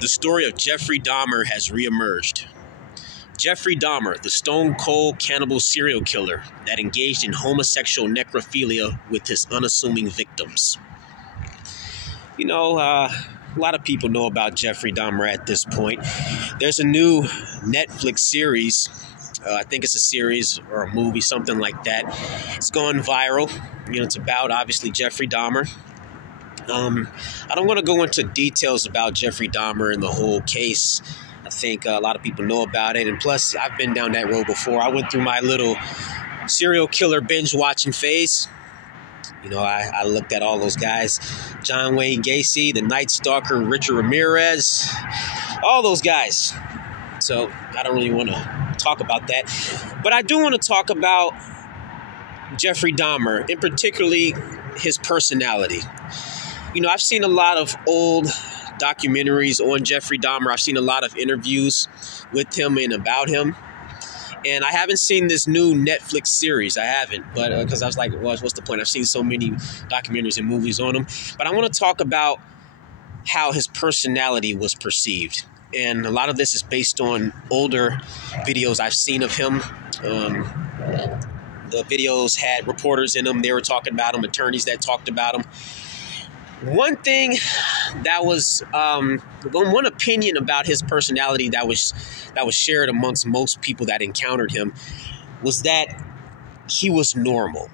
The story of Jeffrey Dahmer has reemerged. Jeffrey Dahmer, the stone-cold cannibal serial killer that engaged in homosexual necrophilia with his unassuming victims. You know, a lot of people know about Jeffrey Dahmer at this point. There's a new Netflix series. I think it's a series or a movie, something like that. It's gone viral. You know, it's about, obviously, Jeffrey Dahmer. I don't want to go into details about Jeffrey Dahmer and the whole case. I think a lot of people know about it. And plus, I've been down that road before. I went through my little serial killer binge watching phase. You know, I looked at all those guys. John Wayne Gacy, the Night Stalker, Richard Ramirez, all those guys. So I don't really want to talk about that. But I do want to talk about Jeffrey Dahmer, and particularly his personality. You know, I've seen a lot of old documentaries on Jeffrey Dahmer. I've seen a lot of interviews with him and about him. And I haven't seen this new Netflix series. I haven't, but because I was like, well, what's the point? I've seen so many documentaries and movies on him. But I want to talk about how his personality was perceived. And a lot of this is based on older videos I've seen of him. The videos had reporters in them. They were talking about him, attorneys that talked about him. One thing that was, one opinion about his personality that was shared amongst most people that encountered him was that he was normal.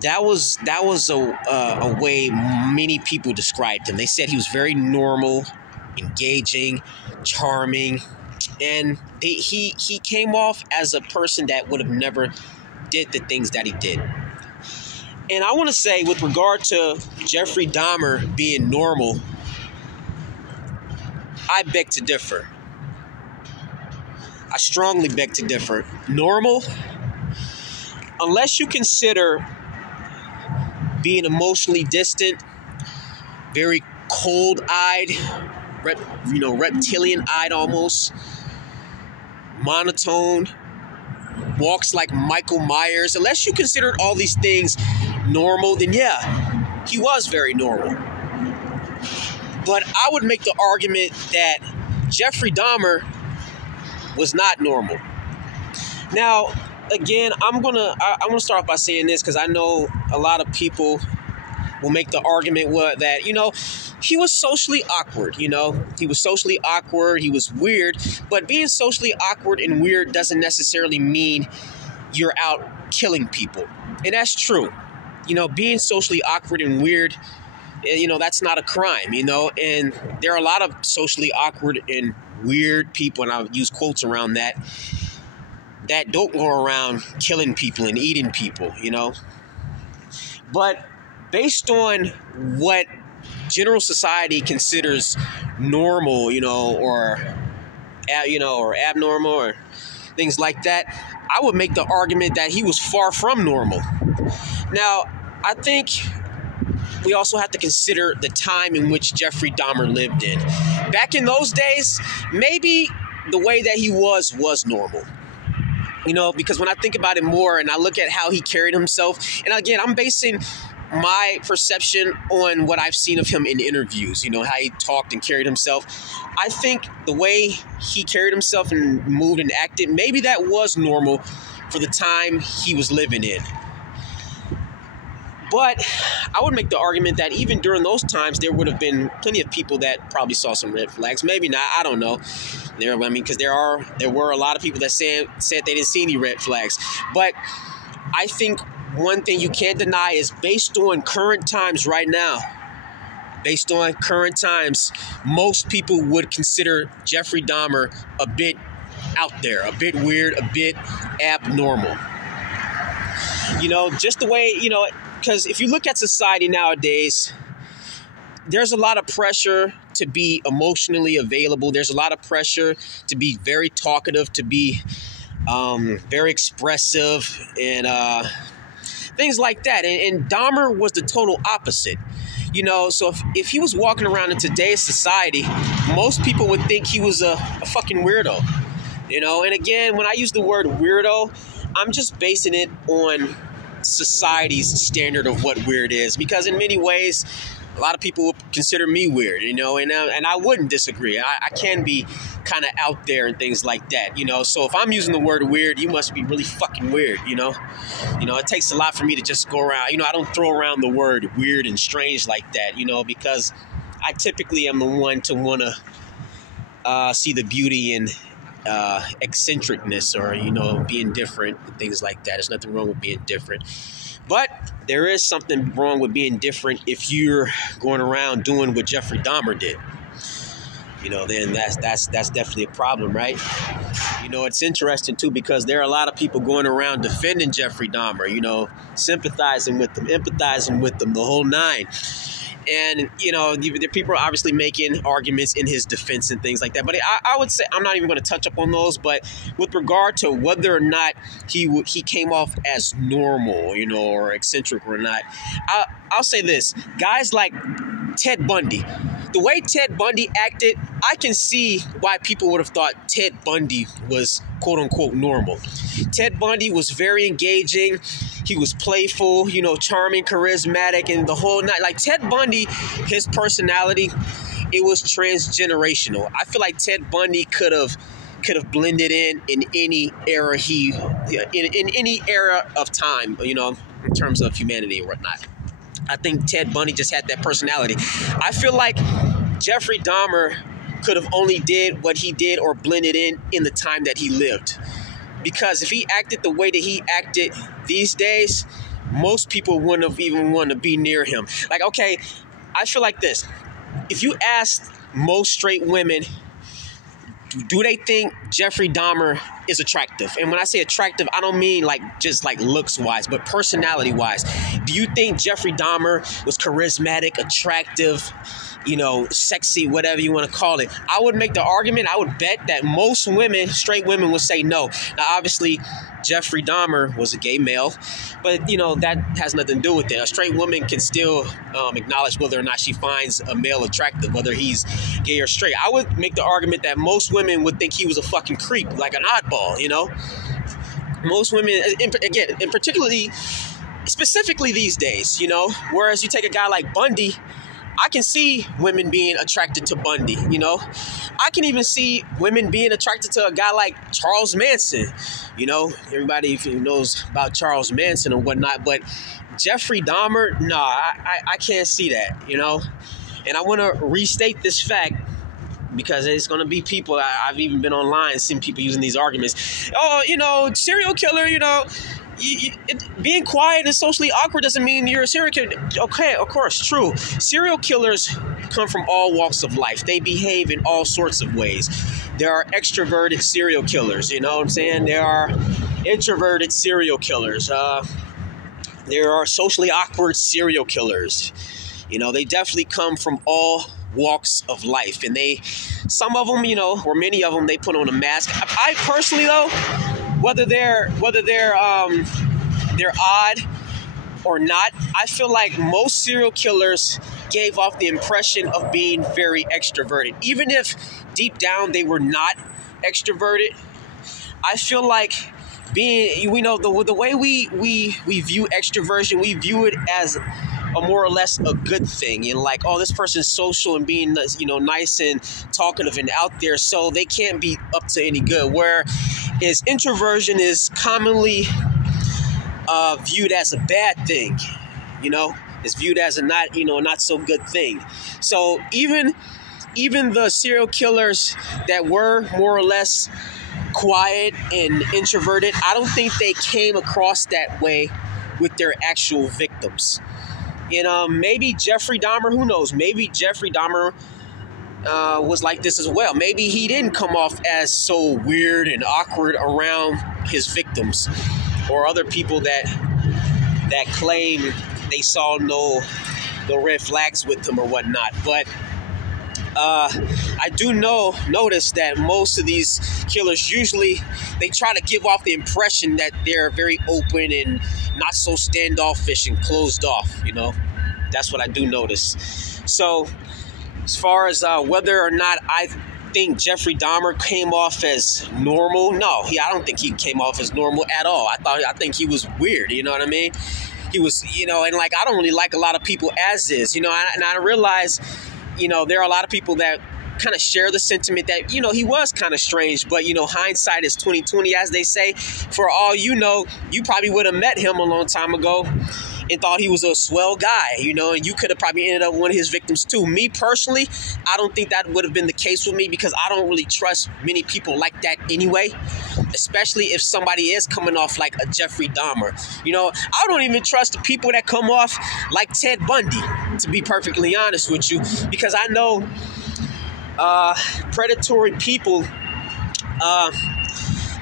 That was a way many people described him. They said he was very normal, engaging, charming, and he came off as a person that would have never did the things that he did. And I want to say, with regard to Jeffrey Dahmer being normal, I beg to differ. I strongly beg to differ. Normal, unless you consider being emotionally distant, very cold-eyed, reptilian-eyed almost, monotone, walks like Michael Myers, unless you considered all these things normal, then yeah, he was very normal. But I would make the argument that Jeffrey Dahmer was not normal. Now, again, I'm gonna start off by saying this because I know a lot of people will make the argument that, you know, he was socially awkward. You know, he was socially awkward. He was weird. But being socially awkward and weird doesn't necessarily mean you're out killing people. And that's true. You know, being socially awkward and weird, you know, that's not a crime, you know. And there are a lot of socially awkward and weird people, and I'll use quotes around that don't go around killing people and eating people, you know. But based on what general society considers normal, you know, or abnormal or things like that, I would make the argument that he was far from normal. Now, I think we also have to consider the time in which Jeffrey Dahmer lived in. Back in those days, maybe the way that he was normal. You know, because when I think about it more and I look at how he carried himself, and again, I'm basing my perception on what I've seen of him in interviews, you know, how he talked and carried himself. I think the way he carried himself and moved and acted, maybe that was normal for the time he was living in. But I would make the argument that even during those times, there would have been plenty of people that probably saw some red flags. Maybe not. I don't know. Because there were a lot of people that said they didn't see any red flags. But I think one thing you can't deny is based on current times right now, most people would consider Jeffrey Dahmer a bit out there, a bit weird, a bit abnormal. You know, just the way, you know, because if you look at society nowadays, there's a lot of pressure to be emotionally available. There's a lot of pressure to be very talkative, to be very expressive, and things like that. And Dahmer was the total opposite. You know, so if he was walking around in today's society, most people would think he was a fucking weirdo. You know, and again, when I use the word weirdo, I'm just basing it on society's standard of what weird is. Because in many ways, A lot of people would consider me weird, and I wouldn't disagree. I can be kind of out there and things like that, So if I'm using the word weird, you must be really fucking weird, It takes a lot for me to just go around. I don't throw around the word weird and strange like that, because I typically am the one to want to see the beauty in eccentricness or, being different and things like that. There's nothing wrong with being different. But there is something wrong with being different if you're going around doing what Jeffrey Dahmer did. Then that's definitely a problem, right? It's interesting, too, because there are a lot of people going around defending Jeffrey Dahmer, sympathizing with them, empathizing with them, the whole nine. And, the people are obviously making arguments in his defense and things like that. But I would say, I'm not even going to touch up on those. But with regard to whether or not he came off as normal, or eccentric or not, I'll say this. Guys like Ted Bundy, the way Ted Bundy acted, I can see why people would have thought Ted Bundy was quote unquote normal. Ted Bundy was very engaging. He was playful, charming, charismatic, and the whole night. Like Ted Bundy, his personality, it was transgenerational. I feel like Ted Bundy could have blended in any era in any era of time, in terms of humanity or whatnot. I think Ted Bundy just had that personality. I feel like Jeffrey Dahmer could have only did what he did or blended in the time that he lived. Because if he acted the way that he acted these days, most people wouldn't have even wanted to be near him. Like, okay, I feel like this. If you asked most straight women, do they think Jeffrey Dahmer is attractive? And when I say attractive, I don't mean just looks-wise, but personality-wise. Do you think Jeffrey Dahmer was charismatic, attractive, sexy, whatever you want to call it? I would make the argument, I would bet that most women, straight women, would say no. Now, obviously, Jeffrey Dahmer was a gay male, but, that has nothing to do with it. A straight woman can still acknowledge whether or not she finds a male attractive, whether he's gay or straight. I would make the argument that most women would think he was a fucking creep, like an oddball, Most women, and particularly, specifically these days, whereas you take a guy like Bundy, I can see women being attracted to Bundy, I can even see women being attracted to a guy like Charles Manson, everybody knows about Charles Manson and whatnot, but Jeffrey Dahmer, I can't see that, and I want to restate this fact because it's going to be people, I've even been online seeing people using these arguments. Oh, serial killer, being quiet and socially awkward doesn't mean you're a serial killer. Okay, of course, true. Serial killers come from all walks of life. They behave in all sorts of ways. There are extroverted serial killers, you know what I'm saying? There are introverted serial killers. There are socially awkward serial killers. They definitely come from all walks of life. And some of them, or many of them, they put on a mask. I personally, though, whether they're odd or not, I feel like most serial killers gave off the impression of being very extroverted. Even if deep down they were not extroverted, I feel like the way we view extroversion, we view it as a more or less a good thing, and this person's social and being nice and talkative and out there, so they can't be up to any good. Whereas introversion is commonly viewed as a bad thing, it's viewed as a not so good thing. So even the serial killers that were more or less quiet and introverted, I don't think they came across that way with their actual victims. Maybe Jeffrey Dahmer, who knows? Maybe Jeffrey Dahmer was like this as well. Maybe he didn't come off as so weird and awkward around his victims or other people that claim they saw no red flags with them or whatnot. But I do notice that most of these killers usually they try to give off the impression that they're very open and not so standoffish and closed off. That's what I do notice. So as far as whether or not I think Jeffrey Dahmer came off as normal, no, I don't think he came off as normal at all. I think he was weird. You know what I mean? you know, and like, I don't really like a lot of people as is, you know, and I realize, you know, there are a lot of people that kind of share the sentiment that, you know, he was kind of strange, but, you know, hindsight is 20/20, as they say. For all you know, you probably would have met him a long time ago and thought he was a swell guy, you know, and you could have probably ended up one of his victims too. Me personally, I don't think that would have been the case with me, because I don't really trust many people like that anyway, especially if somebody is coming off like a Jeffrey Dahmer. You know, I don't even trust the people that come off like Ted Bundy, to be perfectly honest with you, because I know predatory people,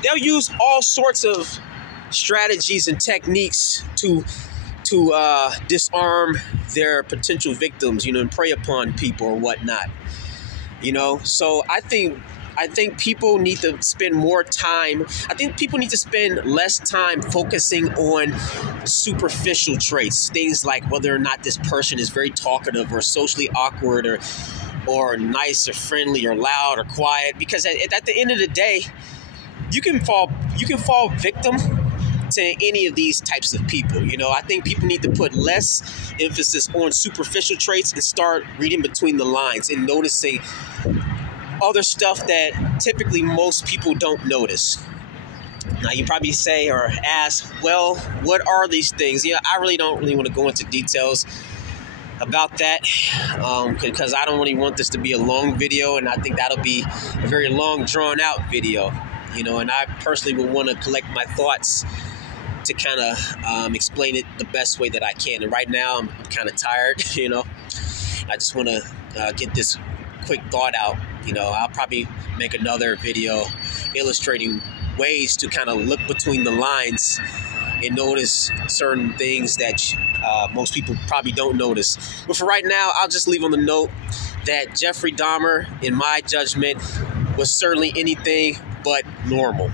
they'll use all sorts of strategies and techniques to disarm their potential victims, you know, and prey upon people or whatnot, you know. So I think people need to spend more time. I think people need to spend less time focusing on superficial traits, things like whether or not this person is very talkative or socially awkward or nice or friendly or loud or quiet, because at the end of the day, you can fall victim to any of these types of people. You know, I think people need to put less emphasis on superficial traits and start reading between the lines and noticing other stuff that typically most people don't notice. Now, you probably say or ask, well, what are these things? Yeah, I really don't want to go into details about that, because I don't really want this to be a long video, and I think that'll be a very long, drawn-out video, you know, and I personally would want to collect my thoughts to kind of explain it the best way that I can. And right now, I'm kind of tired, you know. I just want to get this quick thought out. You know, I'll probably make another video illustrating ways to kind of look between the lines and notice certain things that most people probably don't notice. But for right now, I'll just leave on the note that Jeffrey Dahmer, in my judgment, was certainly anything but normal.